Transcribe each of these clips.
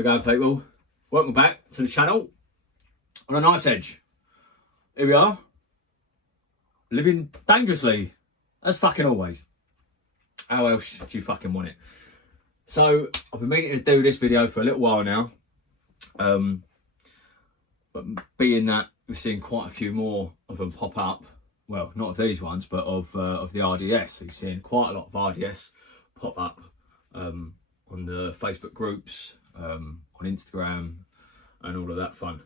How we going, people? Welcome back to the channel on a knife's edge. Here we are, living dangerously, as fucking always. How else do you fucking want it? So, I've been meaning to do this video for a little while now. But being that we've seen quite a few more of them pop up, well, not of these ones, but of the RDS. So you're seeing quite a lot of RDS pop up on the Facebook groups, on Instagram, and all of that fun.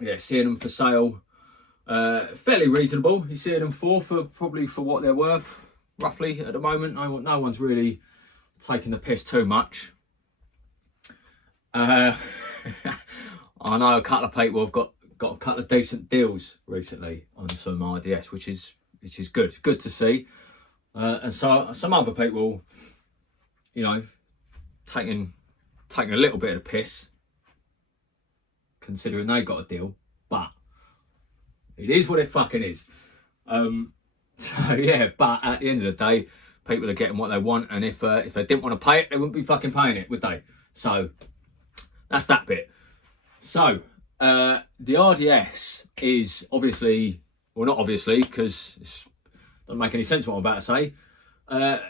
Yeah, seeing them for sale, fairly reasonable. You're seeing them probably for what they're worth, roughly at the moment. No one's really taking the piss too much. I know a couple of people have got a couple of decent deals recently on some RDS, which is good. It's good to see. And so some other people, you know, taking a little bit of the piss, considering they got a deal, but it is what it fucking is. So yeah, but at the end of the day, people are getting what they want, and if they didn't want to pay it, they wouldn't be fucking paying it, would they? So that's that bit. So the RDS is obviously, well, not obviously, because it doesn't make any sense what I'm about to say.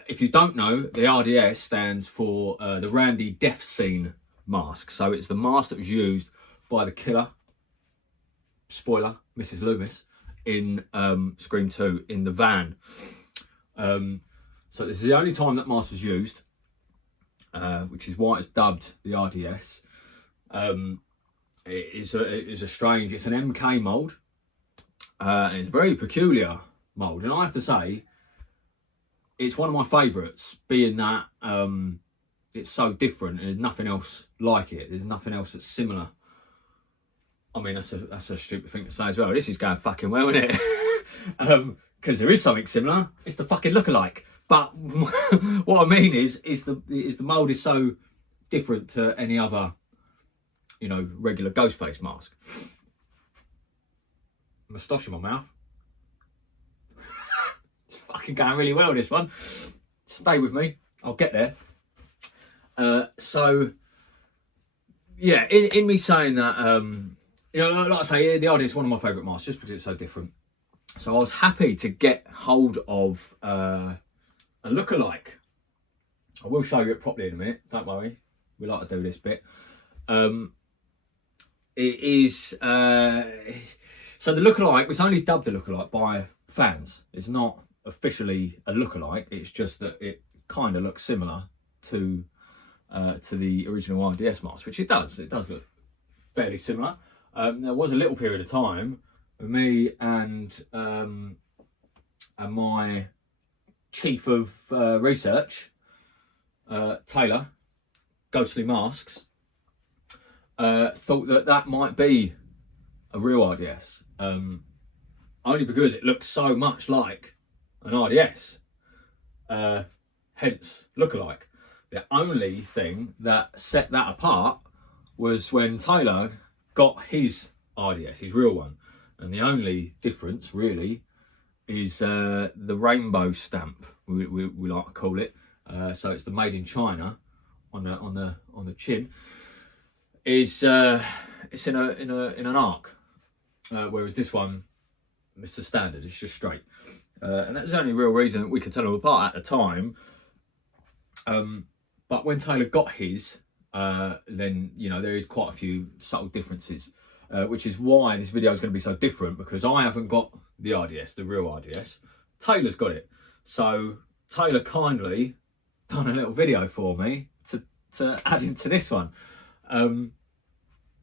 If you don't know, the RDS stands for the Randy Death Scene mask. So it's the mask that was used by the killer, spoiler, Mrs. Loomis, in Scream 2 in the van. So this is the only time that mask was used, which is why it's dubbed the RDS. It is a strange, it's an MK mould, and it's a very peculiar mould, and I have to say it's one of my favourites, being that it's so different and there's nothing else like it. There's nothing else that's similar. I mean, that's a stupid thing to say as well. This is going fucking well, isn't it? Because there is something similar. It's the fucking lookalike. But what I mean is the mould is so different to any other, you know, regular Ghostface mask. Moustache in my mouth. It's fucking going really well, this one. Stay with me. I'll get there. So, yeah, in me saying that, you know, like I say, the RDS is one of my favourite masks just because it's so different. So I was happy to get hold of a lookalike. I will show you it properly in a minute, don't worry. We like to do this bit. It is, so the lookalike was only dubbed a lookalike by fans. It's not officially a lookalike, it's just that it kind of looks similar to the original RDS mask, which it does look fairly similar. There was a little period of time with me and my chief of research, Taylor, Ghostly Masks, thought that might be a real RDS, only because it looks so much like an RDS, hence lookalike. The only thing that set that apart was when Taylor got his RDS, his real one, and the only difference really is the rainbow stamp, we like to call it. So it's the made in China on the chin. It's in an arc, whereas this one, Mr. Standard, it's just straight. And that was the only real reason we could tell them apart at the time. But when Taylor got his, then, you know, there is quite a few subtle differences, which is why this video is going to be so different, because I haven't got the RDS, the real RDS. Taylor's got it. So Taylor kindly done a little video for me to add into this one.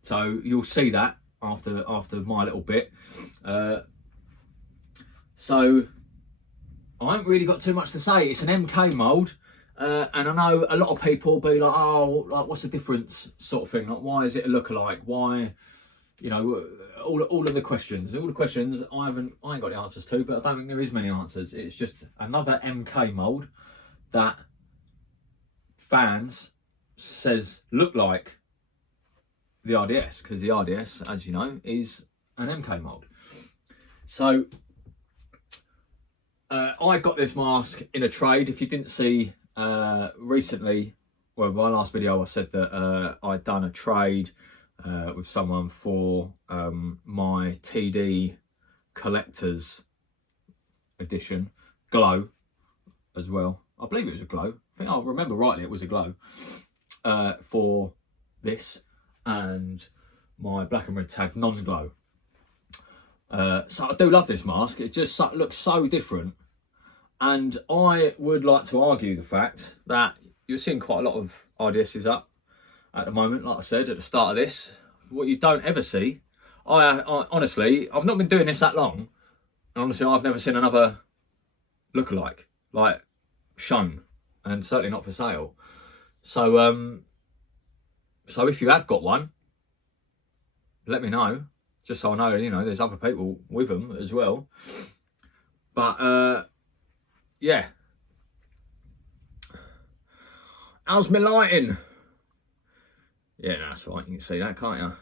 So you'll see that after my little bit. So I haven't really got too much to say. It's an MK mould. And I know a lot of people be like, oh, like, what's the difference, sort of thing. Like, why is it a lookalike? Why, you know, all of the questions. All the questions I ain't got the answers to, but I don't think there is many answers. It's just another MK mould that fans says look like the RDS, because the RDS, as you know, is an MK mould. So I got this mask in a trade. If you didn't see recently, well, my last video I said that I'd done a trade with someone for my TD Collector's Edition Glow as well. I believe it was a Glow. I think I remember rightly it was a Glow for this, and my black and red tag non-glow. So I do love this mask. It just looks so different, and I would like to argue the fact that you're seeing quite a lot of RDSs up at the moment. Like I said at the start of this, what you don't ever see, I honestly, I've not been doing this that long, and honestly I've never seen another lookalike like shown, and certainly not for sale. So so if you have got one, let me know, just so I know, you know, there's other people with them as well. But yeah, how's my lighting? Yeah, no, that's right, you can see that, can't you?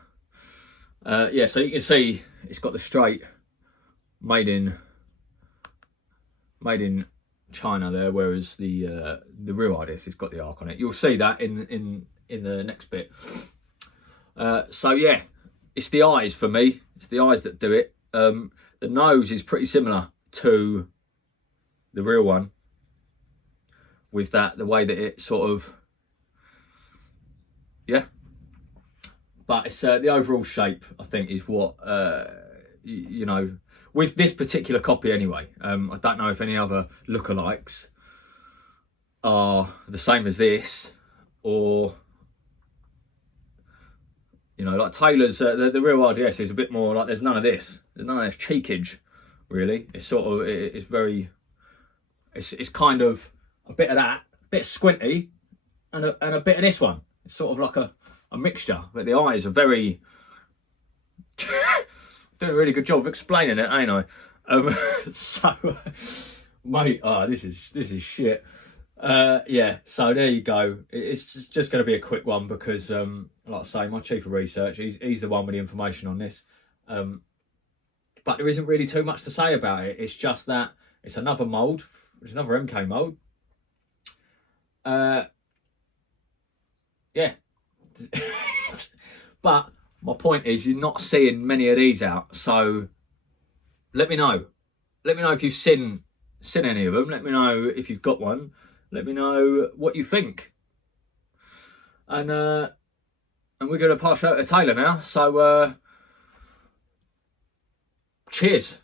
Yeah, so you can see it's got the straight made in China there, whereas the real RDS has got the arc on it. You'll see that in the next bit. So yeah, it's the eyes for me. It's the eyes that do it. The nose is pretty similar to the real one, with that, the way that it sort of, yeah. But it's the overall shape, I think, is what, you know, with this particular copy anyway. I don't know if any other lookalikes are the same as this, or, you know, like Taylor's, the real RDS is a bit more like, there's none of this. There's none of this cheekage, really. It's sort of, it's very, it's kind of a bit of that, a bit squinty, and a bit of this one. It's sort of like a mixture, but the eyes are very, doing a really good job of explaining it, ain't I? So, mate, oh, this is shit. Yeah, so there you go. It's just going to be a quick one because, like I say, my chief of research, he's the one with the information on this. But there isn't really too much to say about it. It's just that it's another mould. It's another MK mould. Yeah. But my point is, you're not seeing many of these out. So let me know. Let me know if you've seen any of them. Let me know if you've got one. Let me know what you think. And we're going to pass out to Taylor now. So cheers.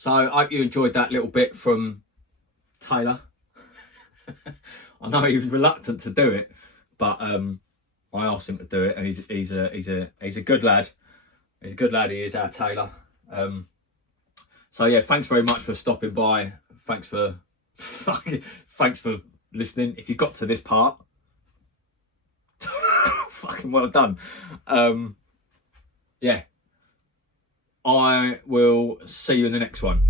So I hope you enjoyed that little bit from Taylor. I know he was reluctant to do it, but I asked him to do it, and he's a good lad. He's a good lad. He is, our Taylor. So yeah, thanks very much for stopping by. Thanks for listening. If you got to this part, fucking well done. Yeah, I will see you in the next one.